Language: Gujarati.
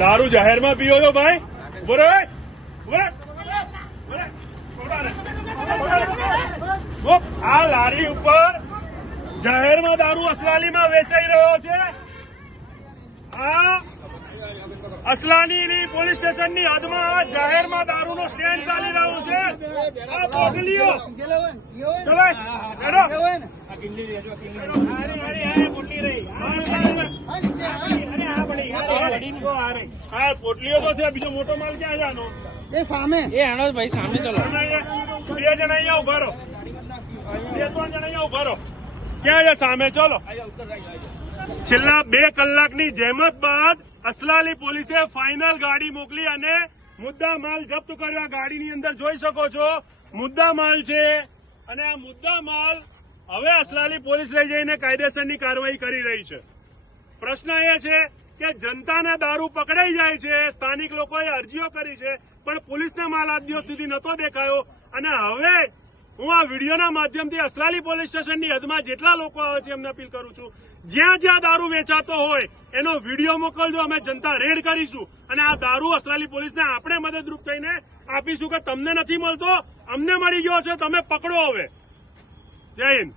દારૂ જાહેરમાં પીવો છો ભાઈ? બરોબર. આ લારી ઉપર જાહેરમાં દારૂ અસલાલીમાં વેચાઈ રહ્યો છે. આ અસલાલીની પોલીસ સ્ટેશનની હદમાં જાહેરમાં દારૂનો સ્ટેન્ડ ચાલી રહ્યું છે. આ પોટલીઓ પોટલીઓ તો છે. બીજો મોટો માલ ક્યાં છે આનો? એ સામે એ આનો ભાઈ સામે ચલો. 2 જણા અહીંયા ઉભા રહો. 2-3 જણા અહીંયા ઉભા રહો. ક્યાં છે સામે? ચલો. છેલ્લા 2 કલાકની જહેમત બાદ અસલાલી પોલીસે ફાઇનલ ગાડી મોકલી અને મુદ્દા માલ જપ્ત કર્યો. આ ગાડીની અંદર જોઈ શકો છો મુદ્દા માલ છે અને આ મુદ્દા માલ હવે અસલાલી પોલીસ લઈ જઈને કાયદેસરની કાર્યવાહી કરી રહી છે. પ્રશ્ન એ છે કે જનતાને દારૂ પકડાઈ જાય છે. સ્થાનિક લોકોએ અરજીઓ કરી છે પણ પોલીસને માલ આજ દિવસ સુધી નતો દેખાયો. અને હવે હું આ વિડીયોના માધ્યમથી અસલાલી પોલીસ સ્ટેશનની હદમાં જેટલા લોકો આવે છે એમને અપીલ કરું છું, જ્યાં જ્યાં દારૂ વેચાતો હોય એનો વિડીયો મોકલજો. અમે જનતા રેડ કરીશું અને આ દારૂ અસલાલી પોલીસને આપણે મદદરૂપ થઈને આપીશું કે તમને નથી મળતો, અમને મળી ગયો છે, તમે પકડો હવે. જય હિન્દ.